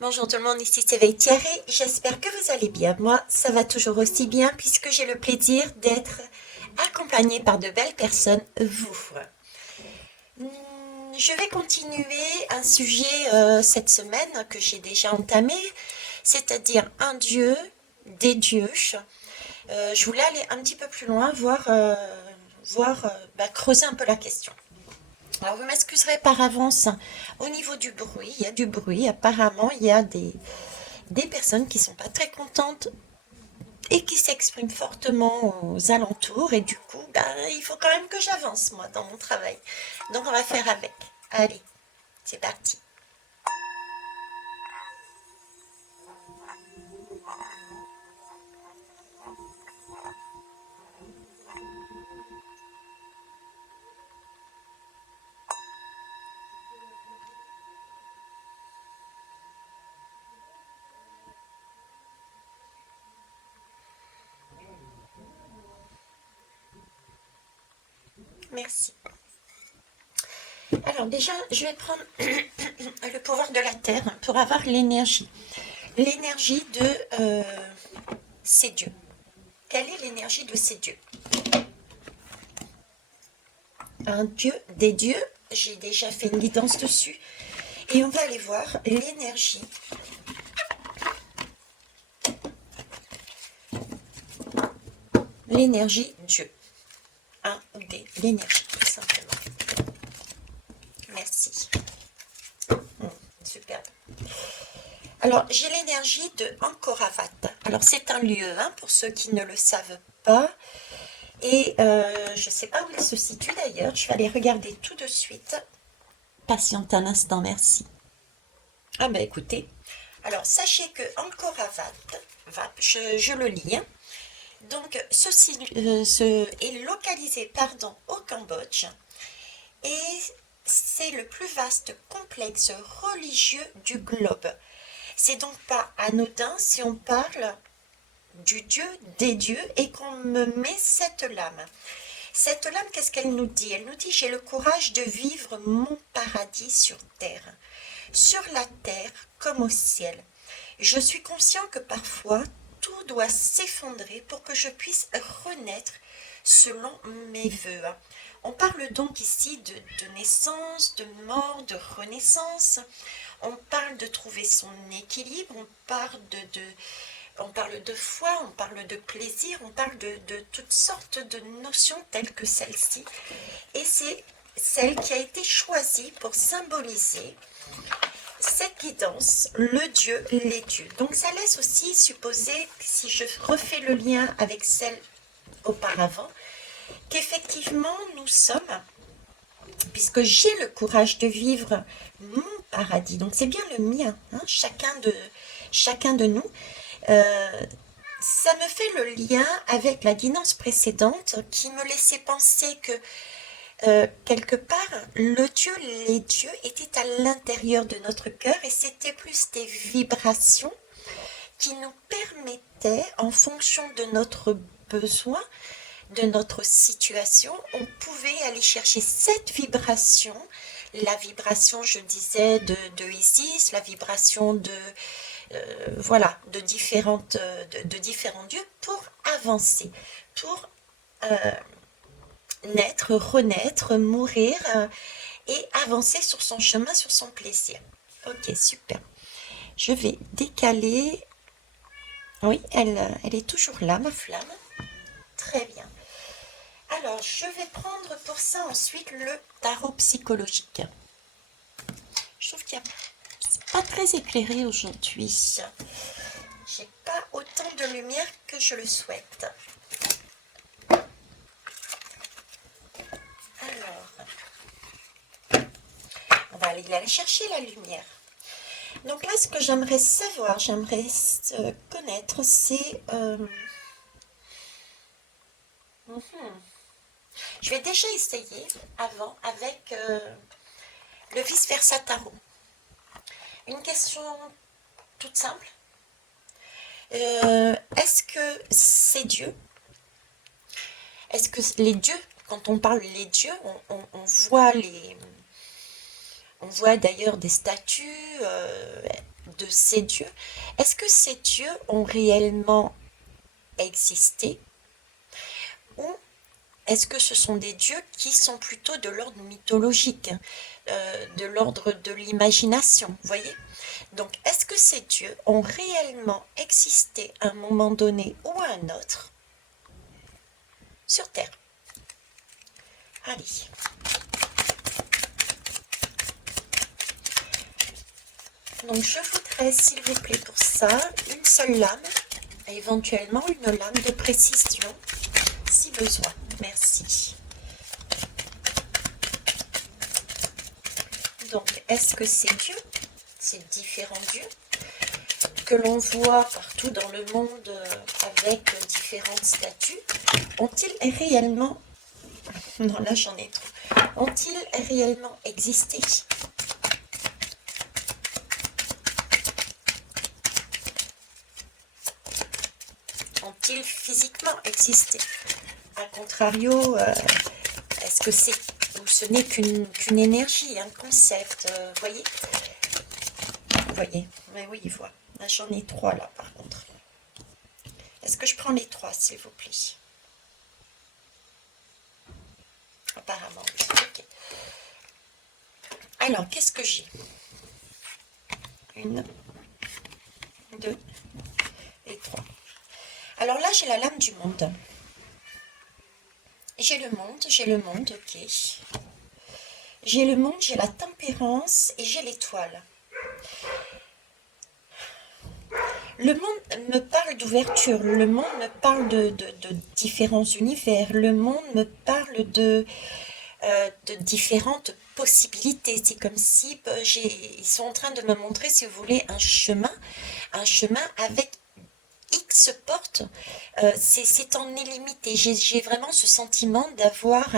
Bonjour tout le monde, ici c'est Thierry, j'espère que vous allez bien. Moi, ça va toujours aussi bien puisque j'ai le plaisir d'être accompagnée par de belles personnes, vous. Je vais continuer un sujet cette semaine que j'ai déjà entamé, c'est-à-dire un dieu, des dieux. Je voulais aller un petit peu plus loin, creuser un peu la question. Alors, vous m'excuserez par avance, au niveau du bruit, il y a du bruit. Apparemment, il y a des personnes qui sont pas très contentes et qui s'expriment fortement aux alentours. Et du coup, il faut quand même que j'avance, moi, dans mon travail. Donc, on va faire avec. Allez, c'est parti. Merci. Alors, déjà, je vais prendre le pouvoir de la Terre pour avoir l'énergie. L'énergie de ces dieux. Quelle est l'énergie de ces dieux? Un dieu, des dieux, j'ai déjà fait une guidance dessus. Et on va aller voir l'énergie. L'énergie Dieu. Un D, l'énergie, tout simplement. Merci. Super. Alors, j'ai l'énergie de Ankoravat. Alors, c'est un lieu, pour ceux qui ne le savent pas. Et je ne sais pas où il se situe d'ailleurs. Je vais aller regarder tout de suite. Patiente un instant, merci. Ah ben écoutez, alors sachez que Ankoravat, je le lis, donc ceci est localisé au Cambodge et c'est le plus vaste complexe religieux du globe. C'est donc pas anodin si on parle du Dieu des dieux et qu'on me met cette lame. Cette lame, qu'est-ce qu'elle nous dit? Elle nous dit: j'ai le courage de vivre mon paradis sur la terre comme au ciel. Je suis conscient que parfois tout doit s'effondrer pour que je puisse renaître selon mes voeux. On parle donc ici de naissance, de mort, de renaissance. On parle de trouver son équilibre, on parle de foi, on parle de plaisir, on parle de toutes sortes de notions telles que celle-ci. Et c'est celle qui a été choisie pour symboliser cette guidance, le Dieu, les dieux. Donc ça laisse aussi supposer, si je refais le lien avec celle auparavant, qu'effectivement nous sommes, puisque j'ai le courage de vivre mon paradis, donc c'est bien le mien, chacun de nous, euh, ça me fait le lien avec la guidance précédente qui me laissait penser que quelque part, le Dieu, les dieux étaient à l'intérieur de notre cœur et c'était plus des vibrations qui nous permettaient, en fonction de notre besoin, de notre situation, on pouvait aller chercher cette vibration, la vibration, je disais, de Isis, la vibration de différents dieux pour avancer, pour naître, renaître, mourir et avancer sur son chemin, sur son plaisir. Ok, super. Je vais décaler. Oui, elle est toujours là, ma flamme. Très bien. Alors, je vais prendre pour ça ensuite le tarot psychologique. Je trouve qu'il c'est pas très éclairé aujourd'hui. J'ai pas autant de lumière que je le souhaite. Alors, on va aller chercher la lumière. Donc là, ce que j'aimerais savoir, j'aimerais connaître, c'est... Je vais déjà essayer avant avec le vice-versa tarot. Une question toute simple. Est-ce que c'est Dieu? Est-ce que les dieux, quand on parle les dieux, on voit on voit d'ailleurs des statues de ces dieux, est-ce que ces dieux ont réellement existé ou est-ce que ce sont des dieux qui sont plutôt de l'ordre mythologique, de l'ordre de l'imagination, vous voyez? Donc, est-ce que ces dieux ont réellement existé à un moment donné ou à un autre sur Terre? Allez. Donc, je voudrais, s'il vous plaît, pour ça, une seule lame, et éventuellement une lame de précision, si besoin. Merci. Donc, est-ce que ces dieux, ces différents dieux, que l'on voit partout dans le monde avec différentes statues, ont-ils réellement, non là j'en ai trop, ont-ils réellement existé? Ont-ils physiquement existé? A contrario, est-ce que c'est ou ce n'est qu'une énergie, un concept, voyez? Vous voyez, mais oui, il voit. Là, j'en ai trois là par contre. Est-ce que je prends les trois, s'il vous plaît? Apparemment, oui. Ok. Alors, qu'est-ce que j'ai? Une, deux et trois. Alors là, j'ai la lame du monde. J'ai le monde, ok. J'ai le monde, j'ai la tempérance et j'ai l'étoile. Le monde me parle d'ouverture, le monde me parle de différents univers, le monde me parle de différentes possibilités. C'est comme si ils sont en train de me montrer, si vous voulez, un chemin avec X portes. C'est en illimité. J'ai vraiment ce sentiment d'avoir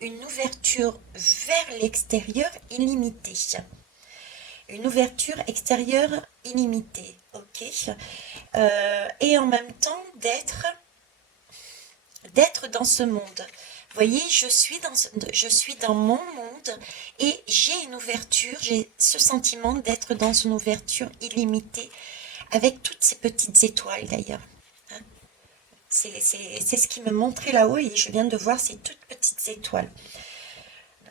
une ouverture vers l'extérieur illimitée. Une ouverture extérieure illimitée, ok, et en même temps d'être dans ce monde. Vous voyez, je suis dans mon monde et j'ai une ouverture, j'ai ce sentiment d'être dans une ouverture illimitée avec toutes ces petites étoiles d'ailleurs. Hein. C'est ce qui me montrait là-haut et je viens de voir ces toutes petites étoiles.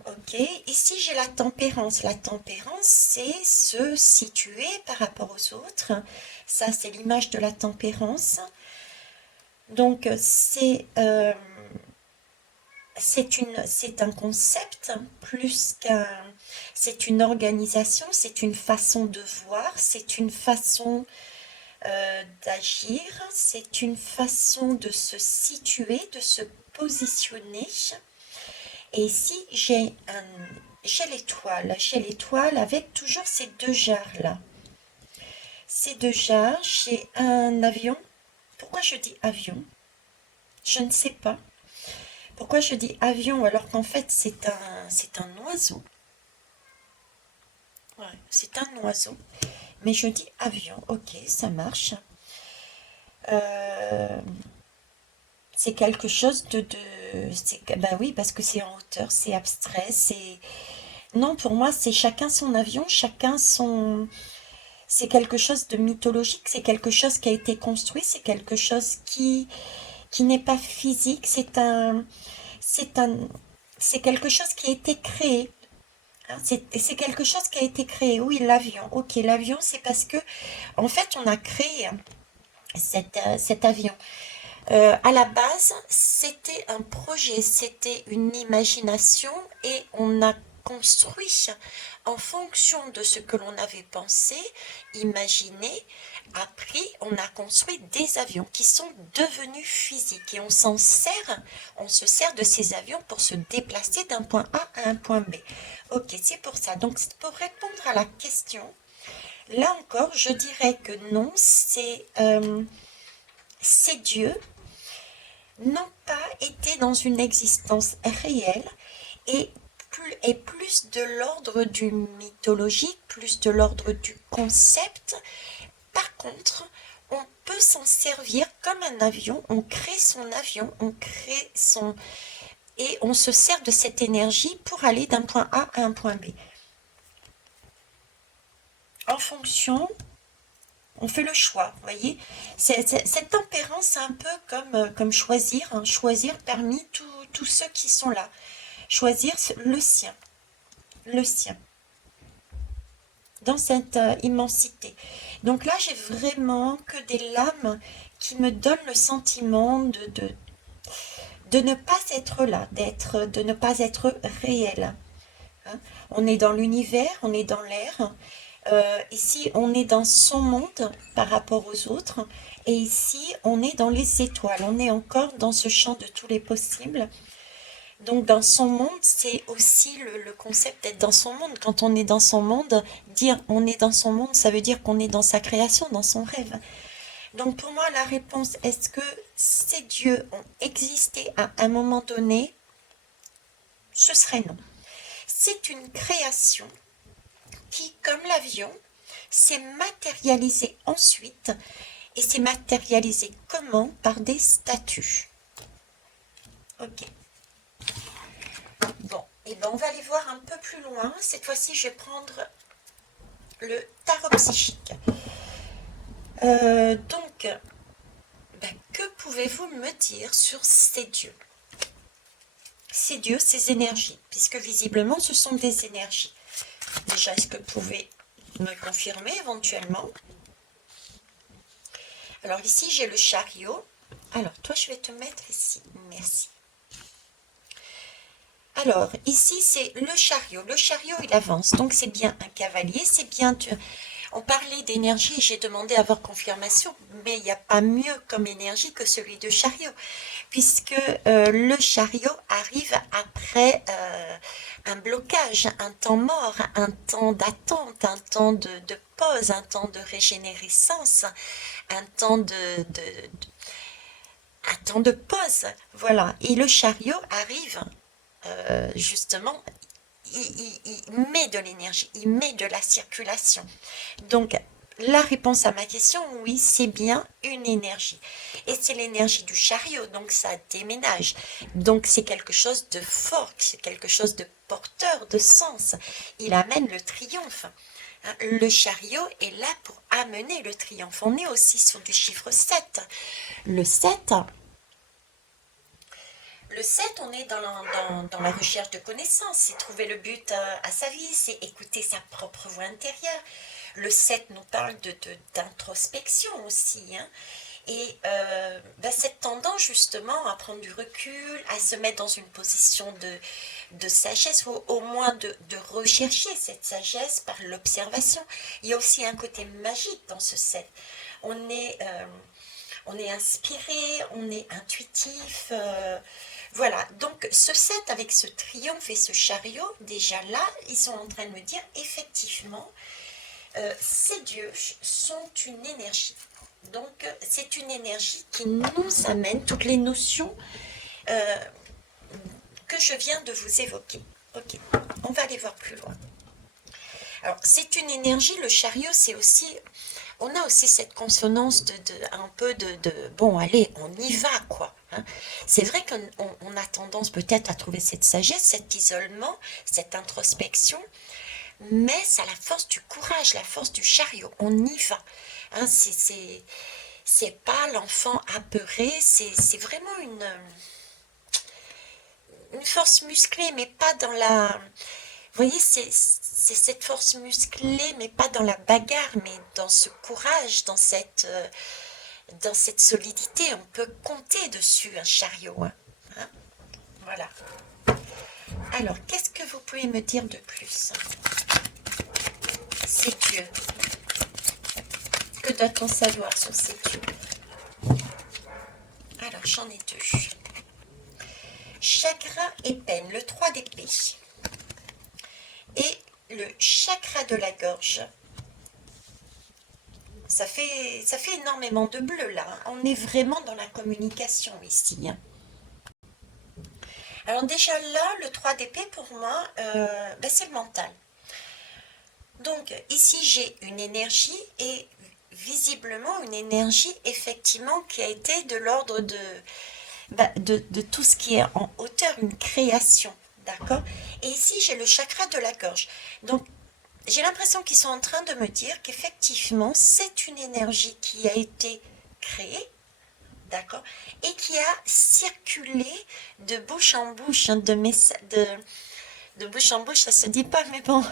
Ok, ici j'ai la tempérance. La tempérance, c'est se situer par rapport aux autres. Ça, c'est l'image de la tempérance. Donc, c'est un concept plus qu'un... C'est une organisation, c'est une façon de voir, c'est une façon d'agir, c'est une façon de se situer, de se positionner. Et ici, j'ai l'étoile avec toujours ces deux jarres-là. Ces deux jarres, j'ai un avion. Pourquoi je dis avion? Je ne sais pas. Pourquoi je dis avion alors qu'en fait, c'est un oiseau. Ouais, c'est un oiseau. Mais je dis avion. Ok, ça marche. C'est quelque chose ben oui, parce que c'est en hauteur, c'est abstrait, c'est... Non, pour moi, c'est chacun son avion, chacun son... C'est quelque chose de mythologique, c'est quelque chose qui a été construit, c'est quelque chose qui n'est pas physique, c'est quelque chose qui a été créé. Hein, c'est quelque chose qui a été créé. Oui, l'avion. Ok, l'avion, c'est parce que, en fait, on a créé cet avion. À la base, c'était un projet, c'était une imagination et on a construit en fonction de ce que l'on avait pensé, imaginé, appris, on a construit des avions qui sont devenus physiques et on se sert de ces avions pour se déplacer d'un point A à un point B. Ok, c'est pour ça. Donc, pour répondre à la question, là encore, je dirais que non, c'est Dieu n'ont pas été dans une existence réelle et plus de l'ordre du mythologique, plus de l'ordre du concept. Par contre, on peut s'en servir comme un avion, on crée son avion, et on se sert de cette énergie pour aller d'un point A à un point B. En en fonction, on fait le choix, vous voyez. Cette tempérance, c'est un peu comme choisir, hein, choisir parmi tous ceux qui sont là. Choisir le sien, dans cette immensité. Donc là, j'ai vraiment que des lames qui me donnent le sentiment de ne pas être là, de ne pas être réel. Hein. On est dans l'univers, on est dans l'air. Ici, on est dans son monde par rapport aux autres. Et ici, on est dans les étoiles. On est encore dans ce champ de tous les possibles. Donc, dans son monde, c'est aussi le concept d'être dans son monde. Quand on est dans son monde, dire on est dans son monde, ça veut dire qu'on est dans sa création, dans son rêve. Donc, pour moi, la réponse, est-ce que ces dieux ont existé à un moment donné? Ce serait non. C'est une création qui, comme l'avion, s'est matérialisée ensuite. Et s'est matérialisée comment? Par des statues. Ok. Bon, et ben on va aller voir un peu plus loin. Cette fois-ci, je vais prendre le tarot psychique. Donc, que pouvez-vous me dire sur ces dieux? Ces dieux, ces énergies, puisque visiblement, ce sont des énergies. Déjà, est-ce que vous pouvez me confirmer éventuellement? Alors ici, j'ai le chariot. Alors, toi, je vais te mettre ici. Merci. Alors, ici, c'est le chariot. Le chariot, il avance. Donc, c'est bien un cavalier. C'est bien... On parlait d'énergie. J'ai demandé à avoir confirmation. Mais il n'y a pas mieux comme énergie que celui de chariot. Puisque le chariot arrive après un blocage, un temps mort, un temps d'attente, un temps de pause, un temps de régénérescence, un temps un temps de pause. Voilà. Et le chariot arrive... justement, il met de l'énergie, il met de la circulation. Donc, la réponse à ma question, oui, c'est bien une énergie. Et c'est l'énergie du chariot, donc ça déménage. Donc, c'est quelque chose de fort, c'est quelque chose de porteur de sens. Il amène le triomphe. Le chariot est là pour amener le triomphe. On est aussi sur du chiffre 7. Le 7... Le 7, on est dans la recherche de connaissances, c'est trouver le but à sa vie, c'est écouter sa propre voix intérieure. Le 7 nous parle d'introspection aussi. Hein. Et cette tendance justement à prendre du recul, à se mettre dans une position de sagesse, ou au moins de rechercher cette sagesse par l'observation. Il y a aussi un côté magique dans ce 7. On est inspiré, on est intuitif... Voilà, donc ce 7 avec ce triomphe et ce chariot, déjà là, ils sont en train de me dire, effectivement, ces dieux sont une énergie. Donc, c'est une énergie qui nous amène toutes les notions que je viens de vous évoquer. Ok, on va aller voir plus loin. Alors, c'est une énergie, le chariot, c'est aussi... On a aussi cette consonance un peu bon, allez, on y va, quoi. Hein. C'est vrai qu'on a tendance peut-être à trouver cette sagesse, cet isolement, cette introspection, mais c'est la force du courage, la force du chariot. On y va. Hein, c'est pas l'enfant apeuré, c'est vraiment une force musclée, mais pas dans la... Vous voyez, c'est cette force musclée, mais pas dans la bagarre, mais dans ce courage, dans cette solidité. On peut compter dessus, un chariot. Hein. Voilà. Alors, qu'est-ce que vous pouvez me dire de plus? Ces dieux. Que doit-on savoir sur ces dieux? Alors, j'en ai deux. Chagrin et peine, le 3 d'épée. Et le chakra de la gorge. Ça fait énormément de bleu là. Hein. On est vraiment dans la communication ici. Hein. Alors déjà là, le 3 d'épée pour moi, c'est le mental. Donc ici j'ai une énergie et visiblement une énergie effectivement qui a été de l'ordre de tout ce qui est en hauteur, une création. D'accord. Et ici j'ai le chakra de la gorge. Donc j'ai l'impression qu'ils sont en train de me dire qu'effectivement, c'est une énergie qui a été créée, d'accord, et qui a circulé de bouche en bouche, de bouche en bouche, ça se dit pas, mais bon,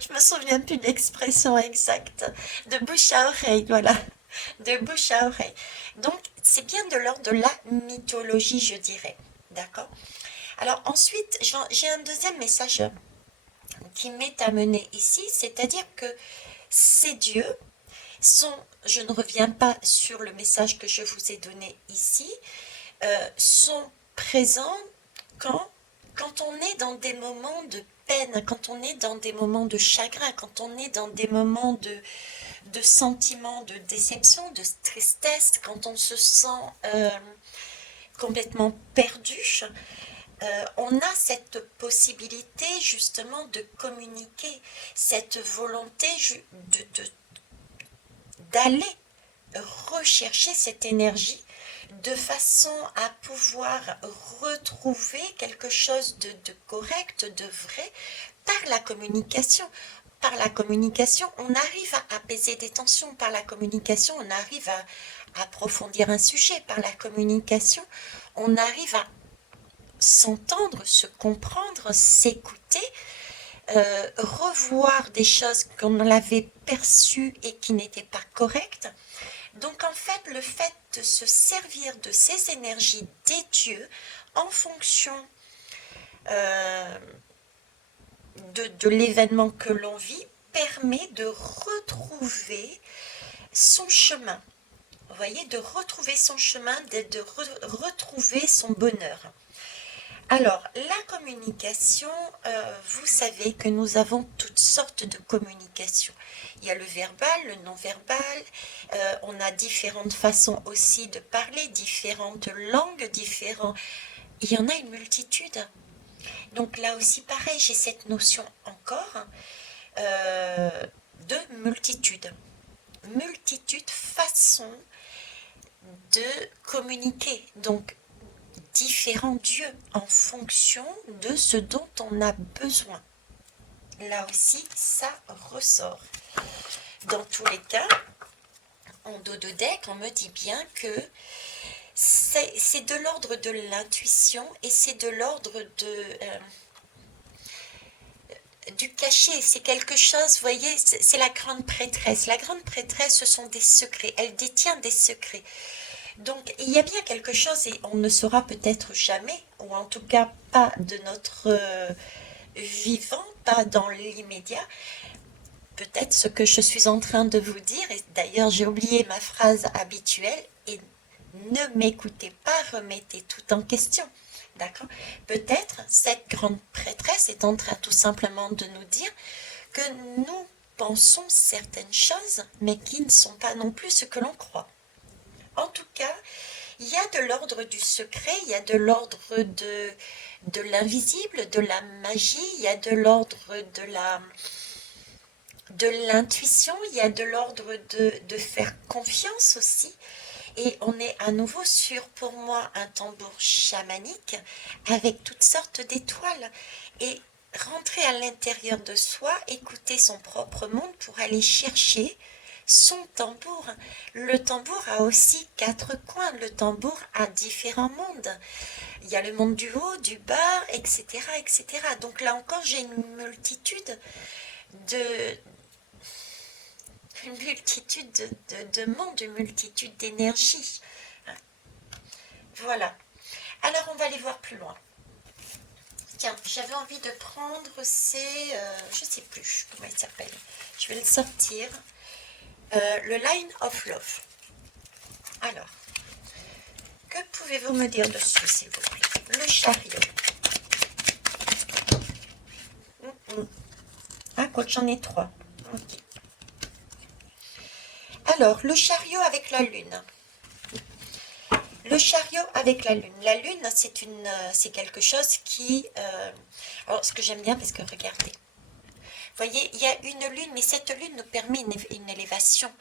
je me souviens plus de l'expression exacte, de bouche à oreille, voilà, de bouche à oreille. Donc, c'est bien de l'ordre de la mythologie, je dirais, d'accord. Alors ensuite, j'ai un deuxième message qui m'est amené ici, c'est-à-dire que ces dieux sont, je ne reviens pas sur le message que je vous ai donné ici, sont présents quand, quand on est dans des moments de peine, quand on est dans des moments de chagrin, quand on est dans des moments de sentiments, de déception, de tristesse, quand on se sent complètement perdu, on a cette possibilité justement de communiquer, cette volonté d'aller rechercher cette énergie de façon à pouvoir retrouver quelque chose de correct, de vrai, par la communication. Par la communication, on arrive à apaiser des tensions. Par la communication, on arrive à approfondir un sujet. Par la communication, on arrive à s'entendre, se comprendre, s'écouter, revoir des choses qu'on avait perçues et qui n'étaient pas correctes. Donc en fait, le fait de se servir de ces énergies des dieux en fonction de l'événement que l'on vit permet de retrouver son chemin. Vous voyez, de retrouver son chemin, retrouver son bonheur. Alors, la communication, vous savez que nous avons toutes sortes de communication. Il y a le verbal, le non-verbal, on a différentes façons aussi de parler, différentes langues, différents... Il y en a une multitude. Donc là aussi, pareil, j'ai cette notion encore de multitude. Multitude façons de communiquer. Donc, différents dieux en fonction de ce dont on a besoin. Là aussi, ça ressort. Dans tous les cas, en dos de deck, on me dit bien que c'est de l'ordre de l'intuition et c'est de l'ordre du cachet. C'est quelque chose, vous voyez, c'est la grande prêtresse. La grande prêtresse, ce sont des secrets. Elle détient des secrets. Donc, il y a bien quelque chose, et on ne saura peut-être jamais, ou en tout cas pas de notre vivant, pas dans l'immédiat, peut-être ce que je suis en train de vous dire, et d'ailleurs j'ai oublié ma phrase habituelle, et ne m'écoutez pas, remettez tout en question. D'accord? Peut-être cette grande prêtresse est en train tout simplement de nous dire que nous pensons certaines choses, mais qui ne sont pas non plus ce que l'on croit. En tout cas, il y a de l'ordre du secret, il y a de l'ordre de l'invisible, de la magie, il y a de l'ordre de l'intuition, il y a de l'ordre de faire confiance aussi. Et on est à nouveau sur, pour moi, un tambour chamanique avec toutes sortes d'étoiles. Et rentrer à l'intérieur de soi, écouter son propre monde pour aller chercher son tambour. Le tambour a aussi 4 coins. Le tambour a différents mondes. Il y a le monde du haut, du bas, etc., etc. Donc là encore, j'ai une multitude de, de mondes, une multitude d'énergie. Voilà. Alors, on va aller voir plus loin. Tiens, j'avais envie de prendre ces... je ne sais plus comment il s'appelle. Je vais le sortir. Le Line of Love. Alors, que pouvez-vous me dire dessus, s'il vous plaît? Le chariot. Ah, quoi, j'en ai 3. Ok. Alors, le chariot avec la lune. Le chariot avec la lune. La lune, c'est quelque chose qui... alors, ce que j'aime bien, parce que regardez. Vous voyez, il y a une lune, mais cette lune nous permet une élévation.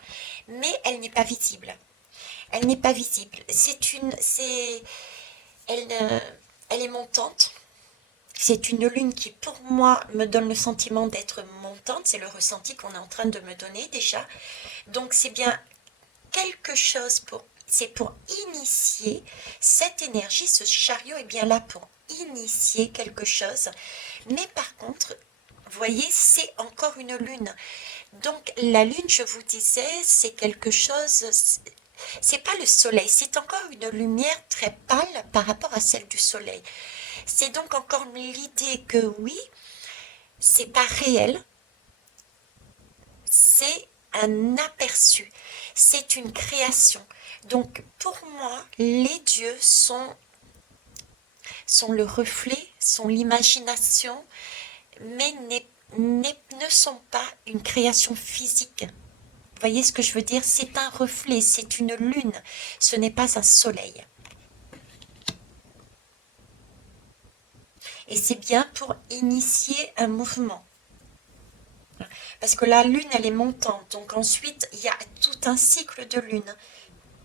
Mais elle n'est pas visible. Elle n'est pas visible. Elle est montante. C'est une lune qui, pour moi, me donne le sentiment d'être montante. C'est le ressenti qu'on est en train de me donner déjà. Donc, c'est bien quelque chose c'est pour initier cette énergie. Ce chariot est bien là pour initier quelque chose. Mais par contre, vous voyez, c'est encore une lune. Donc, la lune, je vous disais, c'est quelque chose. C'est pas le soleil, c'est encore une lumière très pâle par rapport à celle du soleil. C'est donc encore l'idée que oui, c'est pas réel, c'est un aperçu, c'est une création. Donc pour moi, les dieux sont le reflet, sont l'imagination, mais ne sont pas une création physique. Vous voyez ce que je veux dire? C'est un reflet, c'est une lune, ce n'est pas un soleil. Et c'est bien pour initier un mouvement. Parce que la lune, elle est montante. Donc ensuite, il y a tout un cycle de lune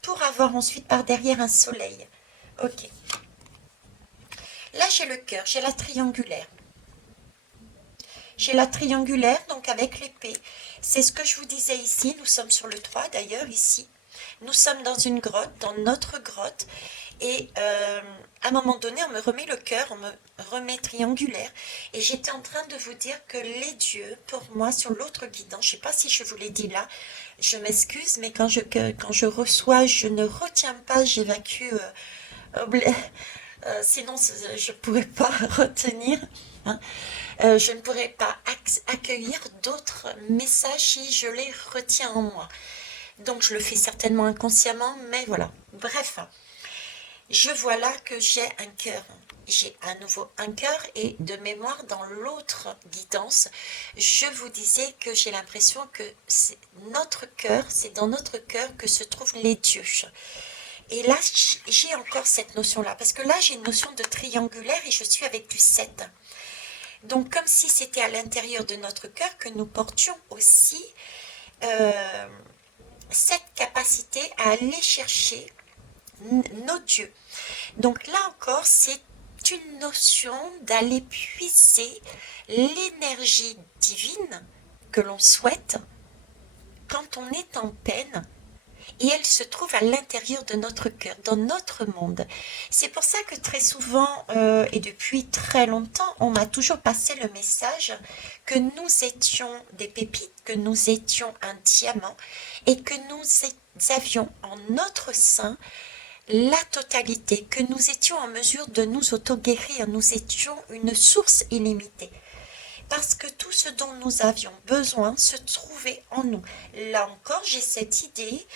pour avoir ensuite par derrière un soleil. Ok. Là, j'ai le cœur, j'ai la triangulaire. J'ai la triangulaire, donc avec l'épée. C'est ce que je vous disais ici. Nous sommes sur le 3, d'ailleurs, ici. Nous sommes dans une grotte, dans notre grotte. Et à un moment donné, on me remet le cœur, on me remet triangulaire. Et j'étais en train de vous dire que les dieux, pour moi, sur l'autre guidon, je ne sais pas si je vous l'ai dit là, je m'excuse, mais quand je reçois, je ne retiens pas, j'évacue. Sinon, je ne pourrais pas retenir. Hein. Je ne pourrais pas accueillir d'autres messages si je les retiens en moi. Donc, je le fais certainement inconsciemment, mais voilà. Bref. Je vois là que j'ai un cœur. J'ai à nouveau un cœur et de mémoire dans l'autre guidance, je vous disais que j'ai l'impression que c'est notre cœur, c'est dans notre cœur que se trouvent les dieux. Et là, j'ai encore cette notion-là, parce que là, j'ai une notion de triangulaire et je suis avec du 7. Donc, comme si c'était à l'intérieur de notre cœur que nous portions aussi cette capacité à aller chercher nos dieux. Donc là encore, c'est une notion d'aller puiser l'énergie divine que l'on souhaite quand on est en peine et elle se trouve à l'intérieur de notre cœur, dans notre monde. C'est pour ça que très souvent et depuis très longtemps, on m'a toujours passé le message que nous étions des pépites, que nous étions un diamant et que nous avions en notre sein la totalité, que nous étions en mesure de nous auto-guérir, nous étions une source illimitée. Parce que tout ce dont nous avions besoin se trouvait en nous. Là encore, j'ai cette idée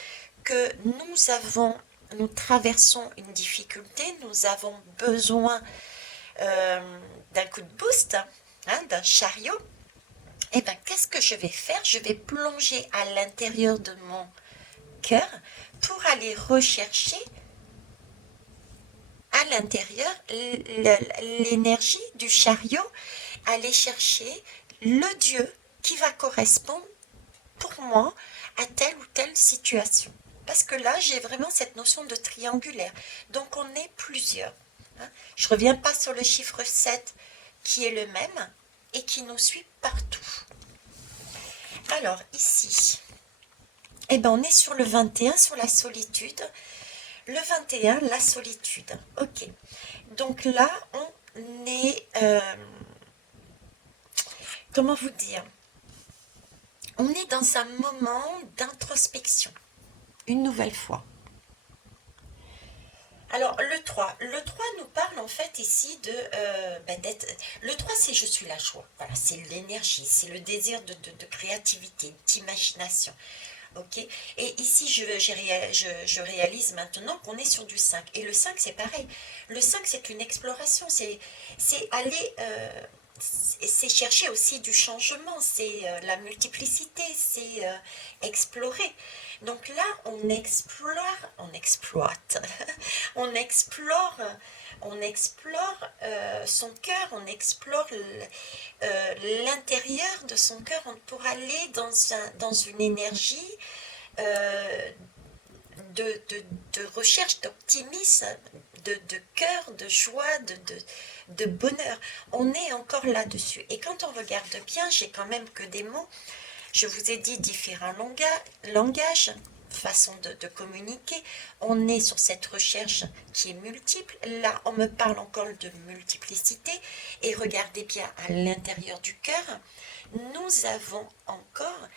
que nous traversons une difficulté, nous avons besoin d'un coup de boost, hein, d'un chariot. Et bien, qu'est-ce que je vais faire? Je vais plonger à l'intérieur de mon cœur pour aller rechercher à l'intérieur l'énergie du chariot, aller chercher le Dieu qui va correspondre pour moi à telle ou telle situation. Parce que là, j'ai vraiment cette notion de triangulaire. Donc, on est plusieurs. Hein. Je ne reviens pas sur le chiffre 7 qui est le même et qui nous suit partout. Alors, ici, eh ben, on est sur le 21, sur la solitude. Le 21, la solitude. Ok. Donc là, on est... comment vous dire? On est dans un moment d'introspection. Une nouvelle fois. Alors, le 3. Le 3 nous parle en fait ici d'être... Le 3, c'est je suis la joie. Voilà, c'est l'énergie, c'est le désir de créativité, d'imagination. Ok. Et ici, je réalise maintenant qu'on est sur du 5. Et le 5, c'est pareil. Le 5, c'est une exploration. C'est aller... c'est chercher aussi du changement. C'est la multiplicité. C'est explorer. Donc là, on explore, on exploite. On explore son cœur, on explore l'intérieur de son cœur pour aller dans une énergie de recherche, d'optimisme, de cœur, de joie, de bonheur. On est encore là-dessus. Et quand on regarde bien, j'ai quand même que des mots. Je vous ai dit différents langages, façon de communiquer. On est sur cette recherche qui est multiple. Là, on me parle encore de multiplicité. Et regardez bien à l'intérieur du cœur, nous avons encore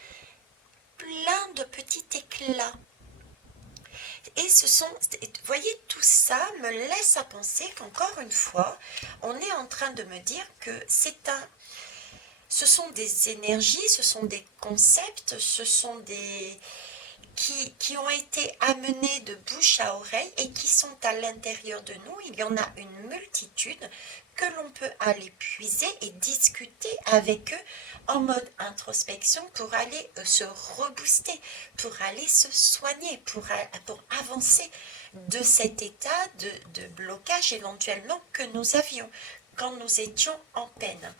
plein de petits éclats. Et vous voyez, tout ça me laisse à penser qu'encore une fois, on est en train de me dire que ce sont des énergies, ce sont des concepts, ce sont des qui ont été amenés de bouche à oreille et qui sont à l'intérieur de nous. Il y en a une multitude que l'on peut aller puiser et discuter avec eux en mode introspection pour aller se rebooster, pour aller se soigner, pour avancer de cet état de blocage éventuellement que nous avions quand nous étions en peine.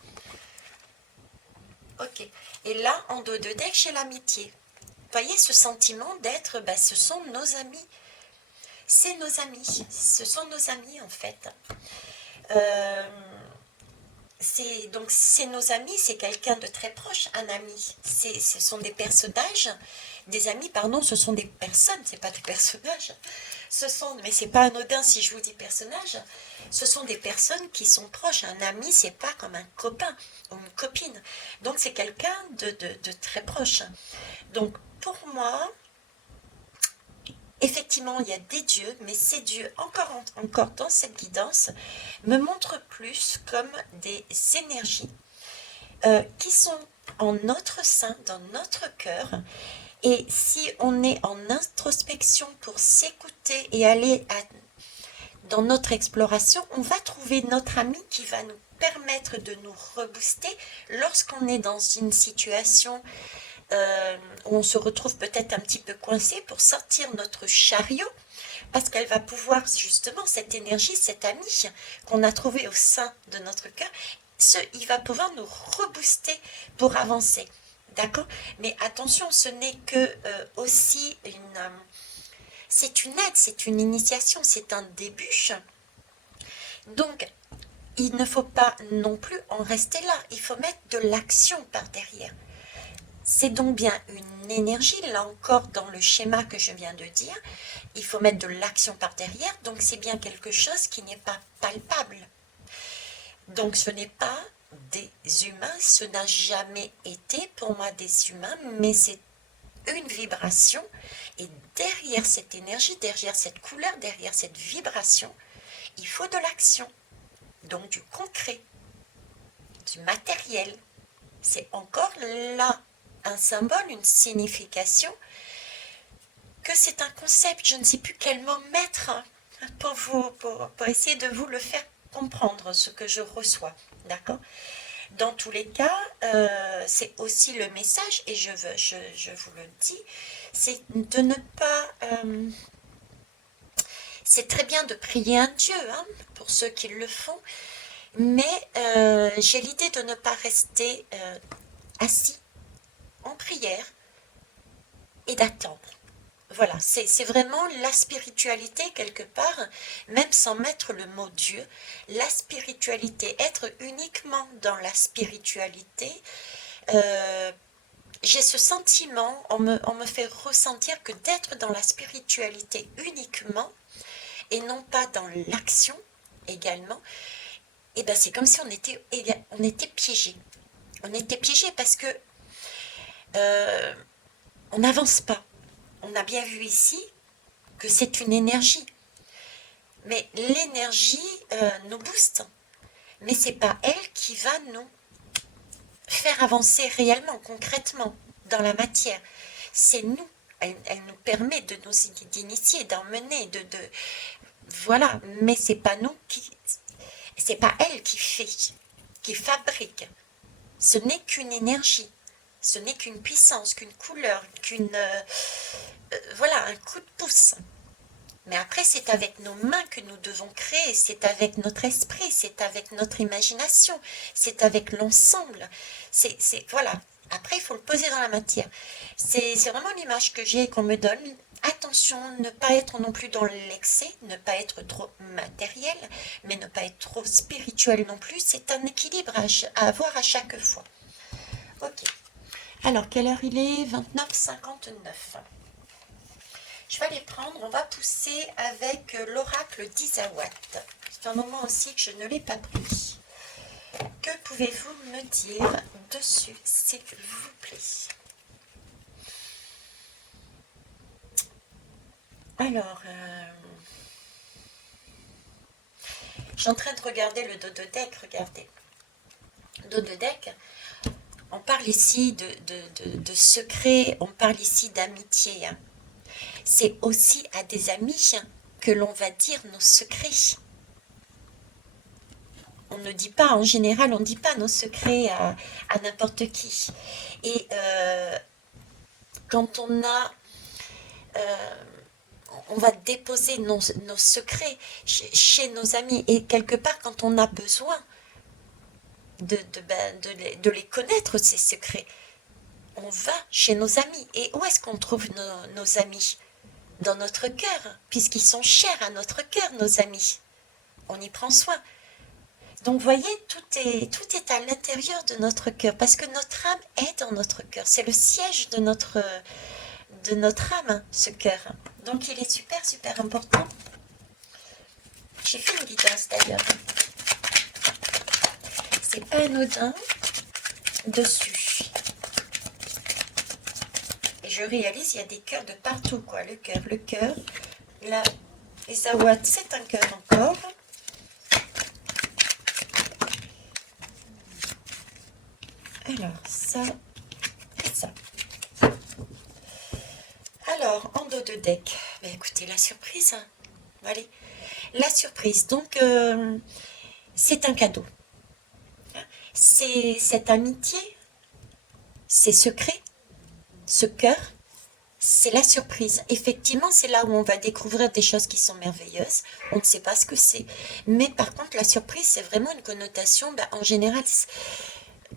Ok, et là en dos de deck j'ai l'amitié. Voyez ce sentiment d'être, ce sont nos amis. C'est nos amis, ce sont nos amis en fait. Donc c'est nos amis, c'est quelqu'un de très proche, un ami. Ce sont des personnages, des amis, pardon, ce sont des personnes, c'est pas des personnages. Mais c'est pas anodin si je vous dis personnage. Ce sont des personnes qui sont proches. Un ami, c'est pas comme un copain ou une copine. Donc c'est quelqu'un de très proche. Donc pour moi, effectivement, il y a des dieux, mais ces dieux, encore dans cette guidance, me montrent plus comme des énergies qui sont en notre sein, dans notre cœur. Et si on est en introspection pour s'écouter et aller dans notre exploration, on va trouver notre ami qui va nous permettre de nous rebooster lorsqu'on est dans une situation où on se retrouve peut-être un petit peu coincé pour sortir notre chariot, parce qu'elle va pouvoir justement, cette énergie, cet ami qu'on a trouvé au sein de notre cœur, il va pouvoir nous rebooster pour avancer. D'accord? Mais attention, ce n'est que aussi c'est une aide, c'est une initiation, c'est un début. Donc, il ne faut pas non plus en rester là. Il faut mettre de l'action par derrière. C'est donc bien une énergie, là encore dans le schéma que je viens de dire, il faut mettre de l'action par derrière, donc c'est bien quelque chose qui n'est pas palpable. Donc ce n'est pas des humains, ce n'a jamais été pour moi des humains, mais c'est une vibration, et derrière cette énergie, derrière cette couleur, derrière cette vibration, il faut de l'action, donc du concret, du matériel. C'est encore là un symbole, une signification, que c'est un concept, je ne sais plus quel mot mettre pour essayer de vous le faire comprendre, ce que je reçois, d'accord? Dans tous les cas, c'est aussi le message, et je vous le dis, c'est de ne pas... c'est très bien de prier un Dieu, hein, pour ceux qui le font, mais j'ai l'idée de ne pas rester assis en prière et d'attendre. Voilà, c'est vraiment la spiritualité quelque part, même sans mettre le mot Dieu, la spiritualité, être uniquement dans la spiritualité. J'ai ce sentiment, on me fait ressentir que d'être dans la spiritualité uniquement, et non pas dans l'action également, et ben c'est comme si on était piégé. On était piégé parce que on n'avance pas. On a bien vu ici que c'est une énergie. Mais l'énergie nous booste. Mais ce n'est pas elle qui va nous faire avancer réellement, concrètement, dans la matière. C'est nous. Elle nous permet de nous d'initier, d'emmener, voilà. Mais c'est pas nous c'est pas elle qui fait, qui fabrique. Ce n'est qu'une énergie. Ce n'est qu'une puissance, qu'une couleur, voilà, un coup de pouce. Mais après, c'est avec nos mains que nous devons créer, c'est avec notre esprit, c'est avec notre imagination, c'est avec l'ensemble. Voilà. Après, il faut le poser dans la matière. C'est vraiment l'image que j'ai et qu'on me donne. attention, ne pas être non plus dans l'excès, ne pas être trop matériel, mais ne pas être trop spirituel non plus. C'est un équilibre à avoir à chaque fois. Ok. Alors, quelle heure il est? 29h59. Je vais aller prendre, on va pousser avec l'oracle d'Isawat. C'est un moment aussi que je ne l'ai pas pris. Que pouvez-vous me dire dessus, s'il vous plaît? Alors, je suis en train de regarder le dos de deck, regardez. Dos de deck, on parle ici de secret, on parle ici d'amitié. Hein. C'est aussi à des amis que l'on va dire nos secrets. On ne dit pas, en général, on ne dit pas nos secrets à n'importe qui. Et quand on a... on va déposer nos secrets chez nos amis. Et quelque part, quand on a besoin de les connaître, ces secrets, on va chez nos amis. Et où est-ce qu'on trouve nos amis? Dans notre cœur, puisqu'ils sont chers à notre cœur, nos amis. On y prend soin. Donc, vous voyez, tout est à l'intérieur de notre cœur, parce que notre âme est dans notre cœur. C'est le siège de notre âme, ce cœur. Donc, il est super, super important. J'ai fait une guidance, d'ailleurs. C'est pas anodin dessus. Et je réalise, il y a des cœurs de partout, quoi. Le cœur. Là, les awats, c'est un cœur encore. Alors, ça et ça. Alors, en dos de deck, ben écoutez, la surprise. Hein. Allez, la surprise. Donc, c'est un cadeau. C'est cette amitié, ces secrets, ce cœur, c'est la surprise. Effectivement, c'est là où on va découvrir des choses qui sont merveilleuses. On ne sait pas ce que c'est. Mais par contre, la surprise, c'est vraiment une connotation, ben, en général,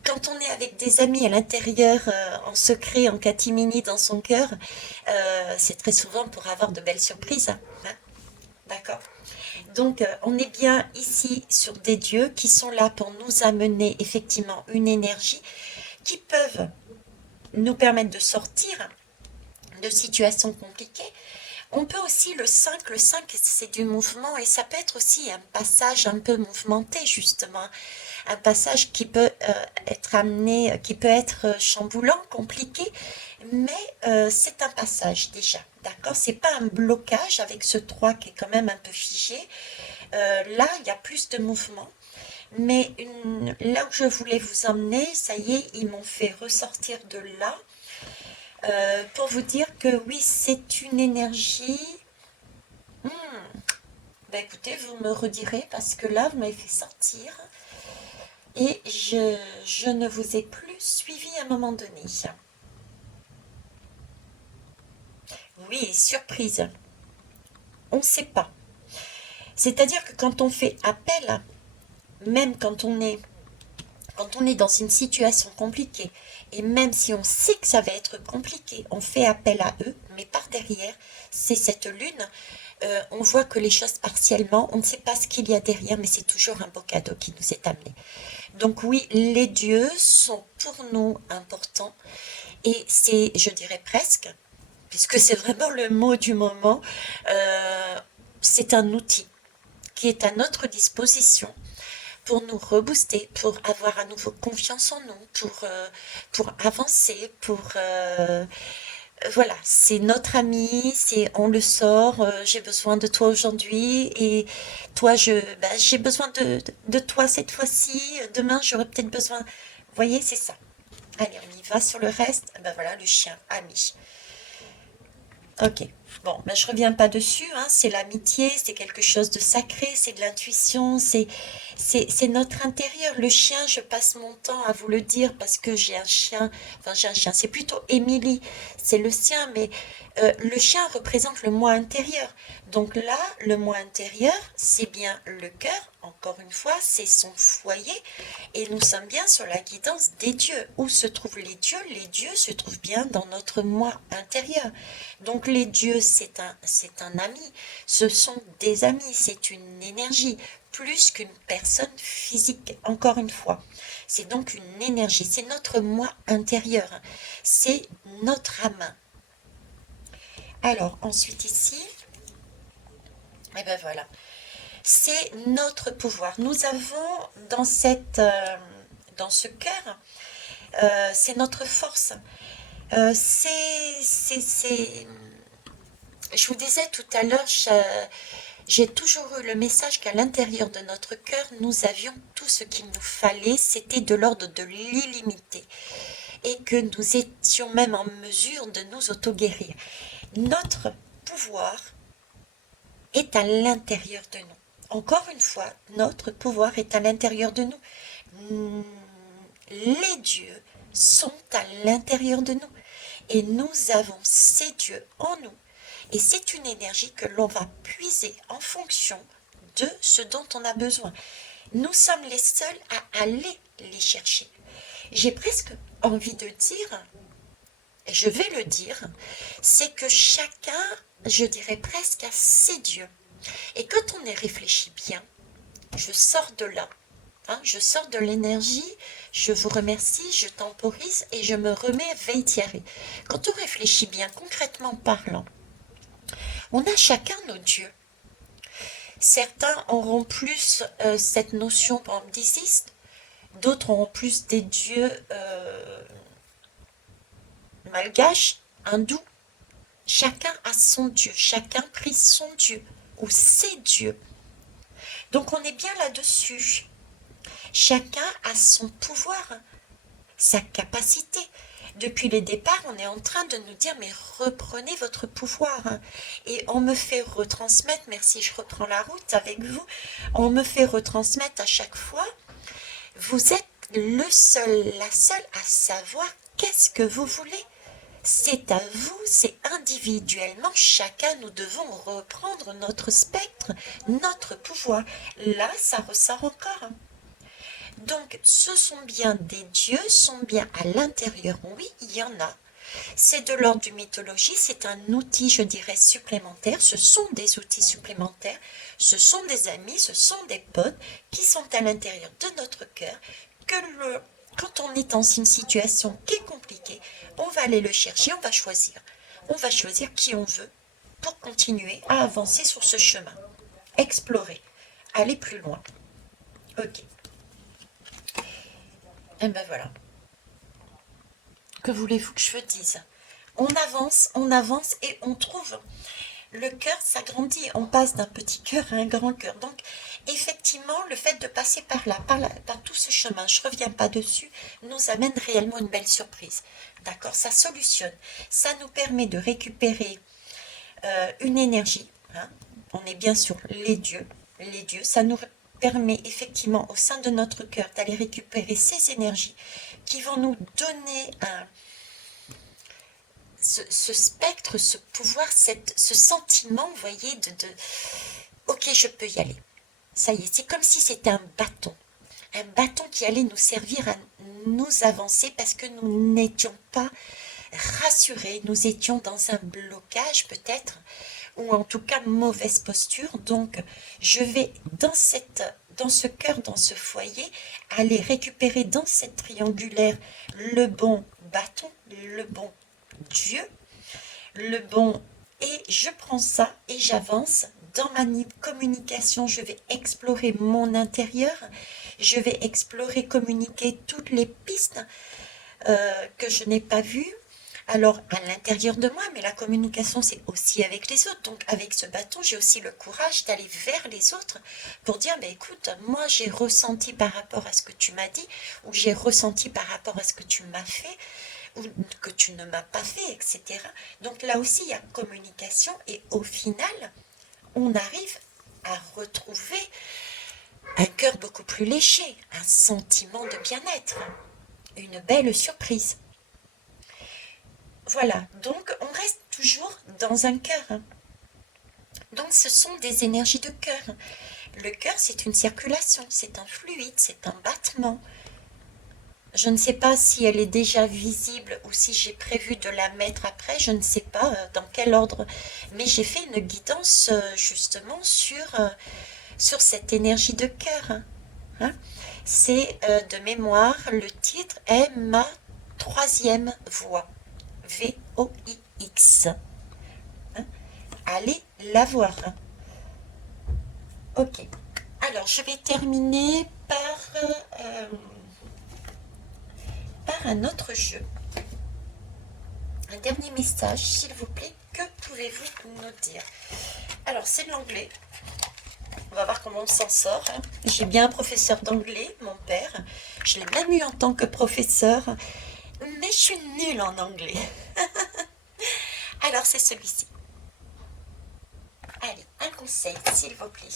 quand on est avec des amis à l'intérieur, en secret, en catimini dans son cœur, c'est très souvent pour avoir de belles surprises. Hein. D'accord. Donc, on est bien ici sur des dieux qui sont là pour nous amener effectivement une énergie qui peuvent nous permettre de sortir de situations compliquées. On peut aussi le 5 c'est du mouvement et ça peut être aussi un passage un peu mouvementé justement, un passage qui peut être amené, qui peut être chamboulant, compliqué, mais c'est un passage déjà, d'accord? C'est pas un blocage avec ce 3 qui est quand même un peu figé. Là, il y a plus de mouvement. Mais là où je voulais vous emmener, ça y est, ils m'ont fait ressortir de là pour vous dire que oui, c'est une énergie. Ben écoutez, vous me redirez parce que là, vous m'avez fait sortir et je ne vous ai plus suivi à un moment donné. Oui, surprise. On ne sait pas. C'est-à-dire que quand on fait appel, même quand on est dans une situation compliquée, et même si on sait que ça va être compliqué, on fait appel à eux, mais par derrière, c'est cette lune, on voit que les choses partiellement, on ne sait pas ce qu'il y a derrière, mais c'est toujours un beau cadeau qui nous est amené. Donc oui, les dieux sont pour nous importants, et c'est, je dirais presque, puisque c'est vraiment le mot du moment, c'est un outil qui est à notre disposition pour nous rebooster, pour avoir à nouveau confiance en nous, pour avancer, voilà, c'est notre ami, c'est on le sort, j'ai besoin de toi aujourd'hui et toi j'ai besoin de toi cette fois-ci, demain j'aurai peut-être besoin. Vous voyez, c'est ça. Allez, on y va sur le reste. Ben voilà, le chien, ami. Ok. Bon, ben je reviens pas dessus, hein. C'est l'amitié, c'est quelque chose de sacré, c'est de l'intuition, c'est notre intérieur. Le chien, je passe mon temps à vous le dire parce que j'ai un chien, enfin j'ai un chien, c'est plutôt Émilie, c'est le sien, mais le chien représente le moi intérieur. Donc là, le moi intérieur, c'est bien le cœur, encore une fois, c'est son foyer, et nous sommes bien sur la guidance des dieux. Où se trouvent les dieux? Les dieux se trouvent bien dans notre moi intérieur. Donc les dieux, c'est un ami, ce sont des amis, c'est une énergie, plus qu'une personne physique, encore une fois. C'est donc une énergie, c'est notre moi intérieur, c'est notre âme. Alors, ensuite ici, et ben voilà, c'est notre pouvoir. Nous avons dans ce cœur, c'est notre force. Je vous disais tout à l'heure, j'ai toujours eu le message qu'à l'intérieur de notre cœur, nous avions tout ce qu'il nous fallait, c'était de l'ordre de l'illimité, et que nous étions même en mesure de nous auto-guérir. Notre pouvoir est à l'intérieur de nous. Encore une fois, notre pouvoir est à l'intérieur de nous. Les dieux sont à l'intérieur de nous. Et nous avons ces dieux en nous. Et c'est une énergie que l'on va puiser en fonction de ce dont on a besoin. Nous sommes les seuls à aller les chercher. J'ai presque envie de dire, et je vais le dire, c'est que chacun, je dirais presque, a ses dieux. Et quand on y réfléchit bien, je sors de là, je sors de l'énergie, je vous remercie, je temporise et je me remets veitiaré. Quand on réfléchit bien, concrètement parlant, on a chacun nos dieux. Certains auront plus cette notion, par exemple, d'Isis, d'autres auront plus des dieux malgaches, hindous. Chacun a son dieu, chacun prie son dieu ou ses dieux. Donc on est bien là-dessus. Chacun a son pouvoir, sa capacité. Depuis les départs, on est en train de nous dire, mais reprenez votre pouvoir. Et on me fait retransmettre, merci, je reprends la route avec vous, on me fait retransmettre à chaque fois, vous êtes le seul, la seule à savoir qu'est-ce que vous voulez. C'est à vous, c'est individuellement, chacun, nous devons reprendre notre spectre, notre pouvoir. Là, ça ressort encore. Donc, ce sont bien des dieux, sont bien à l'intérieur, oui, il y en a. C'est de l'ordre du mythologie, c'est un outil, je dirais, supplémentaire, ce sont des outils supplémentaires, ce sont des amis, ce sont des potes qui sont à l'intérieur de notre cœur, quand on est dans une situation qui est compliquée, on va aller le chercher, on va choisir. On va choisir qui on veut pour continuer à avancer sur ce chemin. Explorer, aller plus loin. Ok. Et ben voilà. Que voulez-vous que je vous dise? On avance et on trouve. Le cœur s'agrandit, on passe d'un petit cœur à un grand cœur. Donc, effectivement, le fait de passer par là, par tout ce chemin, je ne reviens pas dessus, nous amène réellement une belle surprise. D'accord? Ça solutionne. Ça nous permet de récupérer une énergie. On est bien sûr les dieux. Les dieux, ça nous permet effectivement au sein de notre cœur d'aller récupérer ces énergies qui vont nous donner ce spectre, ce pouvoir, ce sentiment, vous voyez, ok, je peux y aller. Ça y est, c'est comme si c'était un bâton qui allait nous servir à nous avancer parce que nous n'étions pas rassurés, nous étions dans un blocage peut-être, ou en tout cas mauvaise posture. Donc, je vais dans ce cœur, dans ce foyer, aller récupérer dans cette triangulaire le bon bâton, le bon Dieu, le bon, et je prends ça et j'avance dans ma communication. Je vais explorer mon intérieur, je vais explorer, communiquer toutes les pistes que je n'ai pas vues. Alors, à l'intérieur de moi, mais la communication, c'est aussi avec les autres. Donc, avec ce bâton, j'ai aussi le courage d'aller vers les autres pour dire, bah, écoute, moi, j'ai ressenti par rapport à ce que tu m'as dit, ou j'ai ressenti par rapport à ce que tu m'as fait, ou que tu ne m'as pas fait, etc. Donc, là aussi, il y a communication, et au final, on arrive à retrouver un cœur beaucoup plus léché, un sentiment de bien-être, une belle surprise. Voilà, donc on reste toujours dans un cœur. Donc ce sont des énergies de cœur. Le cœur, c'est une circulation, c'est un fluide, c'est un battement. Je ne sais pas si elle est déjà visible ou si j'ai prévu de la mettre après, je ne sais pas dans quel ordre, mais j'ai fait une guidance justement sur cette énergie de cœur. Hein. C'est de mémoire, le titre est Ma troisième voix, VOIX. Hein. Allez la voir. Ok. Alors, je vais terminer euh, par un autre jeu. Un dernier message, s'il vous plaît. Que pouvez-vous nous dire? Alors, c'est de l'anglais. On va voir comment on s'en sort. Hein. J'ai bien un professeur d'anglais, mon père. Je l'ai même eu en tant que professeur. Mais je suis nulle en anglais. Alors, c'est celui-ci. Allez, un conseil, s'il vous plaît.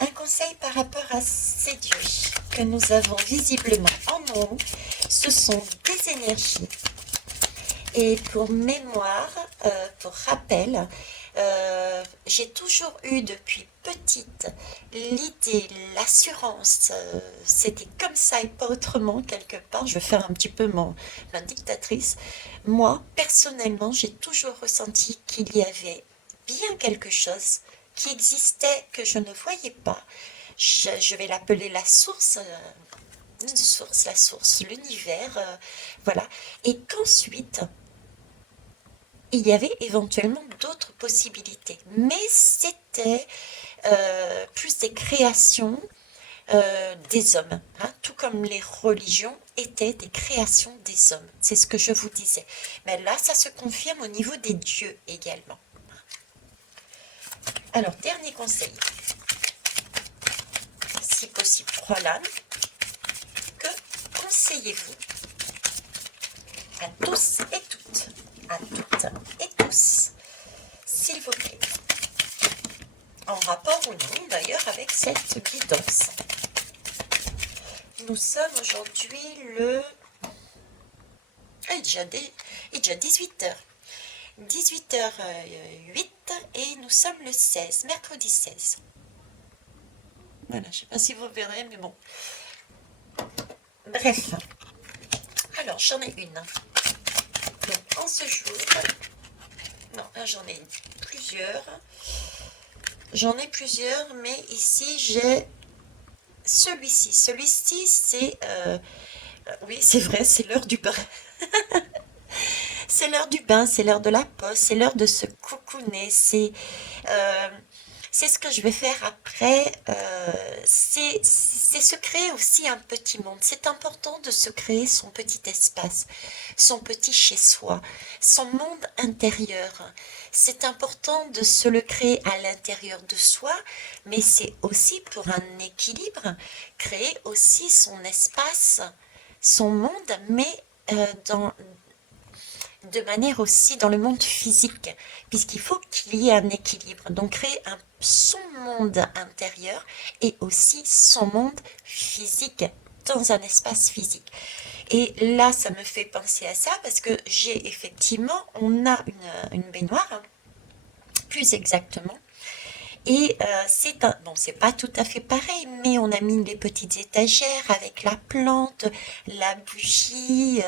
Un conseil par rapport à ces dieux que nous avons visiblement en nous. Ce sont des énergies. Et pour mémoire, pour rappel, j'ai toujours eu depuis petite l'idée, l'assurance, c'était comme ça et pas autrement quelque part. Je vais faire un petit peu ma dictatrice. Moi, personnellement, j'ai toujours ressenti qu'il y avait bien quelque chose qui existait que je ne voyais pas. Je vais l'appeler la source, la source, l'univers, voilà. Et qu'ensuite, il y avait éventuellement d'autres possibilités, mais c'était plus des créations des hommes, hein, tout comme les religions étaient des créations des hommes. C'est ce que je vous disais. Mais là, ça se confirme au niveau des dieux également. Alors, dernier conseil. Si possible, 3 lames. Que conseillez-vous à tous et toutes, à toutes et tous, s'il vous plaît, en rapport ou non d'ailleurs avec cette guidance. Nous sommes aujourd'hui le... il est déjà 18h. 18h08 et nous sommes le 16, mercredi 16. Voilà, je ne sais pas si vous verrez, mais bon. Bref. Alors, j'en ai une. Donc, en ce jour... Non, là, j'en ai plusieurs. J'en ai plusieurs, mais ici, j'ai celui-ci. Celui-ci, c'est... oui, c'est vrai, c'est l'heure du bain. C'est l'heure du bain, c'est l'heure de la pause, c'est l'heure de se coucouner. Euh, c'est ce que je vais faire après. C'est se créer aussi un petit monde. C'est important de se créer son petit espace, son petit chez-soi, son monde intérieur. C'est important de se le créer à l'intérieur de soi, mais c'est aussi pour un équilibre, créer aussi son espace, son monde, mais de manière aussi dans le monde physique, puisqu'il faut qu'il y ait un équilibre. Donc créer son monde intérieur et aussi son monde physique dans un espace physique. Et là, ça me fait penser à ça parce que j'ai effectivement, on a une baignoire, plus exactement, et c'est pas tout à fait pareil, mais on a mis des petites étagères avec la plante, la bougie,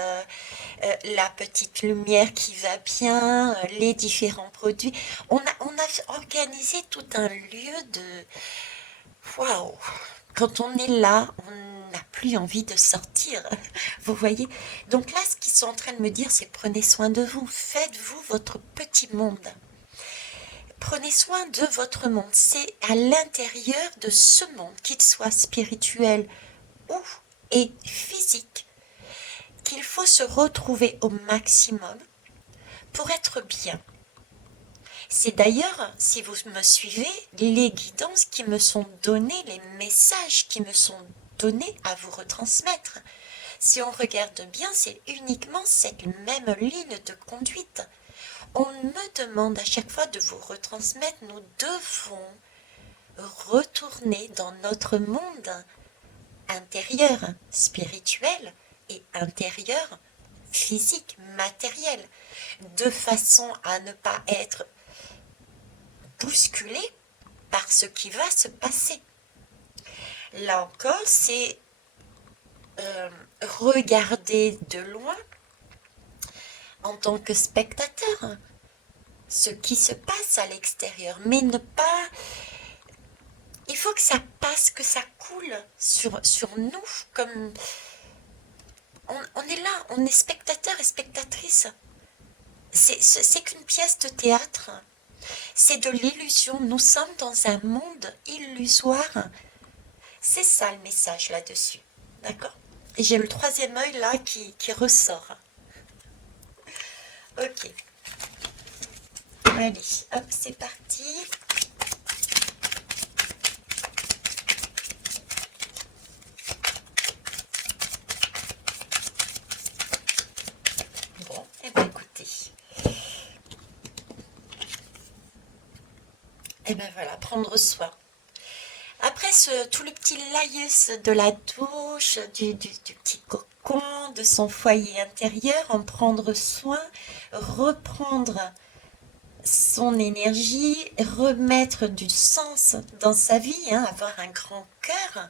la petite lumière qui va bien, les différents produits. On a organisé tout un lieu de... Waouh! Quand on est là, on n'a plus envie de sortir. Vous voyez? Donc là, ce qu'ils sont en train de me dire, c'est prenez soin de vous. Faites-vous votre petit monde. Prenez soin de votre monde. C'est à l'intérieur de ce monde, qu'il soit spirituel ou et physique, qu'il faut se retrouver au maximum pour être bien. C'est d'ailleurs, si vous me suivez, les guidances qui me sont données, les messages qui me sont donnés à vous retransmettre. Si on regarde bien, c'est uniquement cette même ligne de conduite. On me demande à chaque fois de vous retransmettre, nous devons retourner dans notre monde intérieur, spirituel et intérieur, physique, matériel, de façon à ne pas être bousculé par ce qui va se passer. Là encore, c'est regarder de loin en tant que spectateur ce qui se passe à l'extérieur, mais ne pas... Il faut que ça passe, que ça coule sur nous, comme... On est là, on est spectateur et spectatrice. C'est qu'une pièce de théâtre. C'est de l'illusion. Nous sommes dans un monde illusoire. C'est ça le message là-dessus. D'accord? Et j'ai le troisième œil là qui ressort. Ok. Allez, hop, c'est parti. Bon, et bien écoutez. Et bien voilà, prendre soin. Après tout le petit laïus de la douche, du petit cocon, de son foyer intérieur, en prendre soin, reprendre son énergie, remettre du sens dans sa vie, hein, avoir un grand cœur,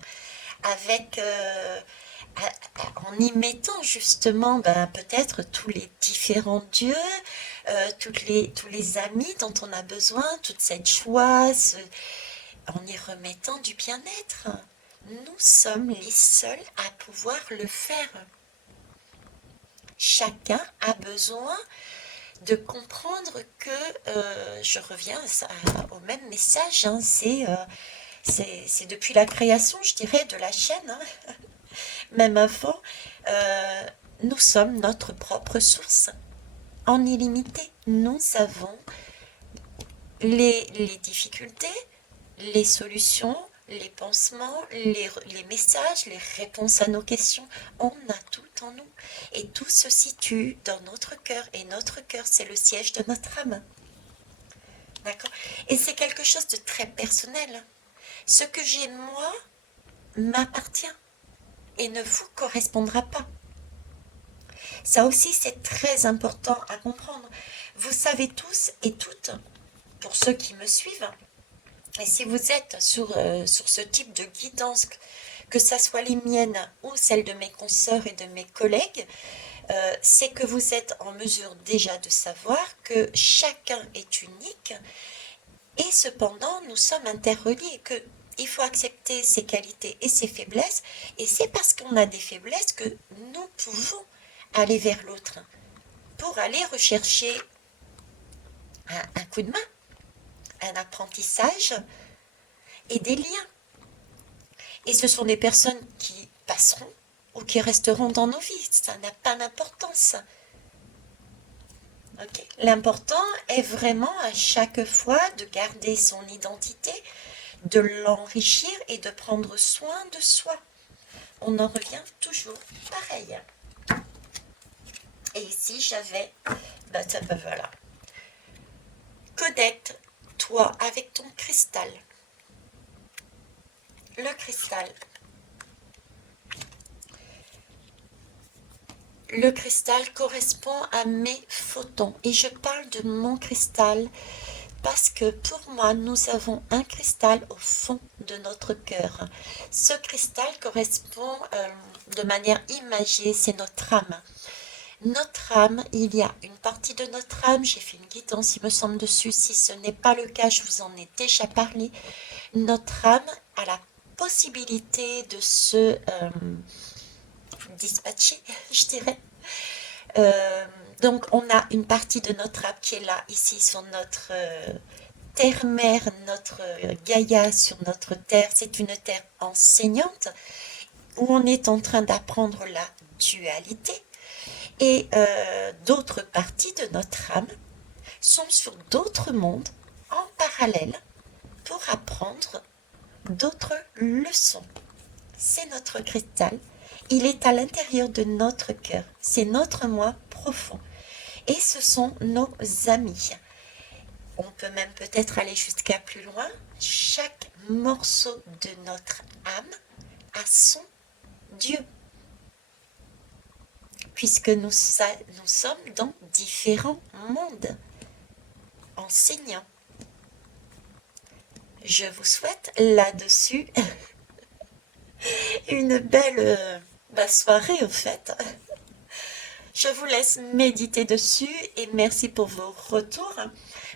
avec en y mettant justement peut-être tous les différents dieux, tous les amis dont on a besoin, toute cette joie, en y remettant du bien-être. Nous sommes les seuls à pouvoir le faire. Chacun a besoin de comprendre que, je reviens au même message, hein, c'est depuis la création, je dirais, de la chaîne, hein, même avant, nous sommes notre propre source, en illimité. Nous avons les difficultés, les solutions, les pansements, les messages, les réponses à nos questions. On a tout en nous. Et tout se situe dans notre cœur. Et notre cœur, c'est le siège de notre âme. D'accord? Et c'est quelque chose de très personnel. Ce que j'ai moi m'appartient et ne vous correspondra pas. Ça aussi, c'est très important à comprendre. Vous savez tous et toutes, pour ceux qui me suivent, et si vous êtes sur ce type de guidance, que ce soit les miennes ou celles de mes consoeurs et de mes collègues, c'est que vous êtes en mesure déjà de savoir que chacun est unique et cependant nous sommes interreliés, qu'il faut accepter ses qualités et ses faiblesses, et c'est parce qu'on a des faiblesses que nous pouvons aller vers l'autre pour aller rechercher un coup de main, un apprentissage et des liens. Et ce sont des personnes qui passeront ou qui resteront dans nos vies. Ça n'a pas d'importance. Okay. L'important est vraiment à chaque fois de garder son identité, de l'enrichir et de prendre soin de soi. On en revient toujours pareil. Et ici, j'avais, voilà. Connecte-toi avec ton cristal. Le cristal. Le cristal correspond à mes photons. Et je parle de mon cristal parce que pour moi, nous avons un cristal au fond de notre cœur. Ce cristal correspond de manière imagée, c'est notre âme. Notre âme, il y a une partie de notre âme, j'ai fait une guidance, il me semble, dessus. Si ce n'est pas le cas, je vous en ai déjà parlé. Notre âme a la possibilité de se dispatcher, je dirais. Donc, on a une partie de notre âme qui est là, ici, sur notre terre-mère, notre Gaïa, sur notre terre. C'est une terre enseignante où on est en train d'apprendre la dualité. Et d'autres parties de notre âme sont sur d'autres mondes en parallèle pour apprendre d'autres leçons. C'est notre cristal. Il est à l'intérieur de notre cœur. C'est notre moi profond. Et ce sont nos amis. On peut même peut-être aller jusqu'à plus loin. Chaque morceau de notre âme a son Dieu. Puisque nous sommes dans différents mondes enseignants. Je vous souhaite là-dessus une belle ma soirée au fait. Je vous laisse méditer dessus et merci pour vos retours.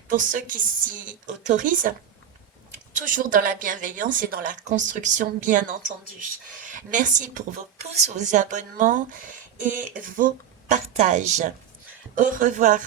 Pour ceux qui s'y autorisent, toujours dans la bienveillance et dans la construction, bien entendu. Merci pour vos pouces, vos abonnements et vos partages. Au revoir.